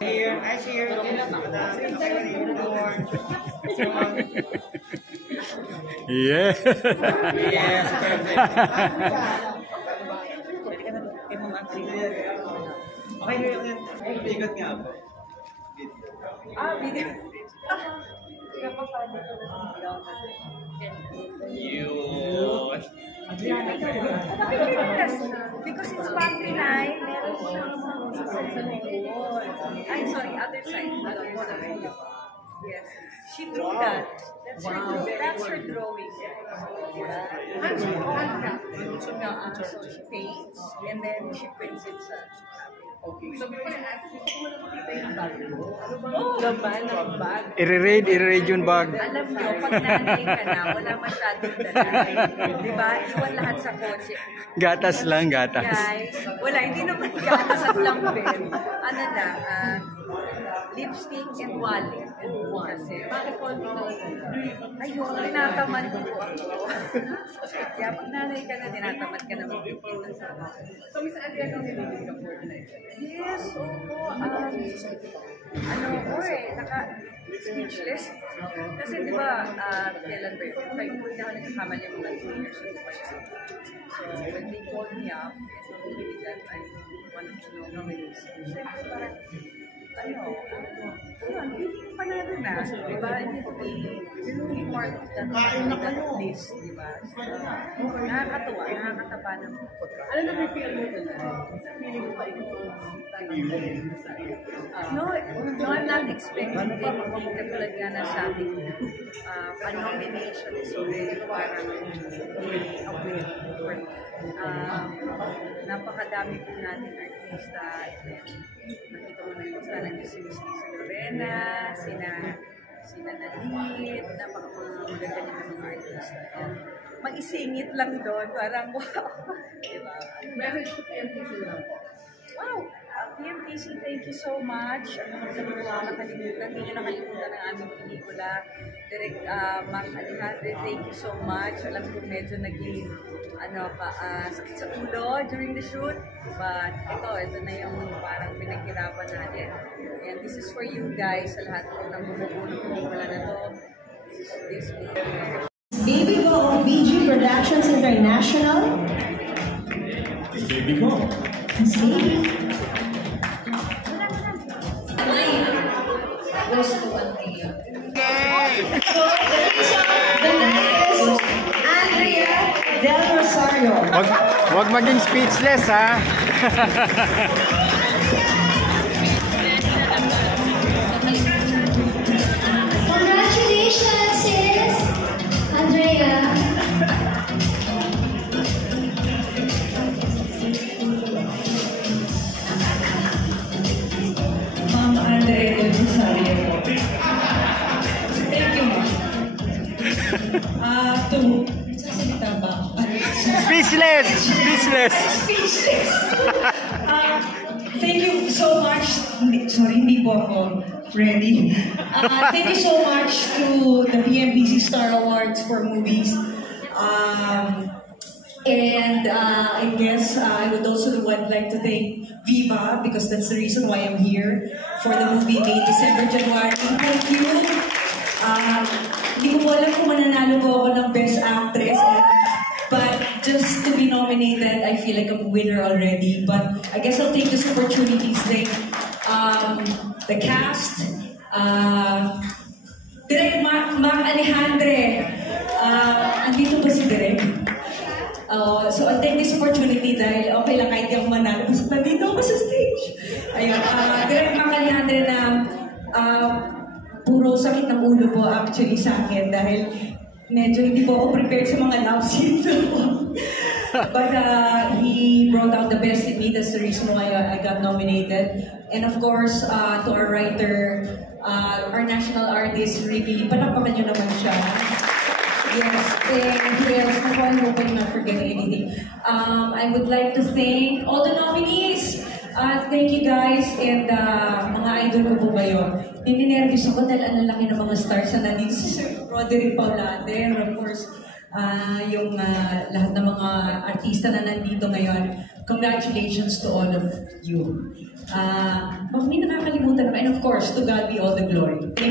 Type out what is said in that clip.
Here, I see here. Yeah. Yes, perfect. Okay, bigot nga po. Video. Because it's Pang-Pinay, meron siyang I'm sorry, other side. Yes. She drew that. That's her drawing. So she paints and then she prints it. Okay. So before I ask, gusto ko lang makita yung bag mo. Laban ng bag. I-read yung bag. Alam nyo, pag nanay ka na, wala masyadong dala. Diba? Iwan lahat sa kotse. Gatas lang, gatas. Guys, wala, hindi naman gatas at lang din. Ano lang, lipstick and wallet. Kasi, bakit ayun, tinatamad ko ako. Kaya pag nanay ka na, tinatamad ka na magpipin. So, Miss Adriana, ang nililin ka for tonight? Yes, opo. Ano ko naka-speechless. Kasi di ba, kailan ba yun? Hindi ako nagkakamali yung mga 2 years ago pa siya. So, when they called me up, and told me that I'm one of the nominees, siyempre parang, ayun, feeling panalo na, di ba? And to be part of that list, di ba? Nakakatuwa, nakakataba naman. Ano na may feel mo doon? Sa feeling mo ba ikaw No, I'm not expecting anything. Katulad nga na sabi ko, a nomination is already parang a win for me. Napakadami po natin artista. Nakita mo na yung basta nandiyo si Miss Lisa Lorena, sina Nadine, napaka-maganda niya ng mga artista. Mag-isingit lang doon, parang wow. Diba? Message to PMPC lang po. Wow! PMPC, thank you so much. Hindi nyo nakalimutan ang aming pelikula. Direct Mac Alejandre, thank you so much. Alam ko medyo naging sakit sa ulo during the shoot. But ito na yung parang pinaghirapan natin. And this is for you guys, sa lahat po ng bumubuo ng pelikula na to. This Baby Go of BG Productions International. Baby Go. It's Baby. goes to Andrea. So, the next is Andrea Del Rosario. Wag maging speechless, ha? Congratulations, sis! Andrea. Ma'am Andrea Del Rosario po. Thank you, ma'am. Sasalita ba? Speechless! Speechless! Speechless! Thank you so much. Sorry, hindi po ako ready. Thank you so much to the PMBC Star Awards for movies. And I guess I would also like to thank Viva because that's the reason why I'm here for the movie May, December, January. Thank you. Hindi ko po alam kung mananalo po ako ng Best Actress. But just to be nominated, I feel like I'm a winner already. But I guess I'll take this opportunity to thank the cast, Direk Mac Alejandre. Andito ba si Direk? So I'll take this opportunity dahil okay lang kahit di ako manalo. Basta nandito ako sa stage. Ayun, Direk Mac Alejandre na puro sakit ng ulo po actually sa akin dahil medyo hindi po ako prepared sa mga love scenes. But he brought out the best in me. That's the reason why I got nominated. And of course, to our writer, our national artist, Ricky, palakpakan nyo naman siya. Yes, and who else? I hope I'm not forgetting anything. I would like to thank all the nominees. Thank you guys, and mga idol ko po ba yun? Nininervous ako dahil ang laki ng mga stars na nandito si Sir Roderick Paulater, of course, yung lahat ng mga artista na nandito ngayon. Congratulations to all of you. May nakakalimutan naman. And of course, to God be all the glory. Thank you.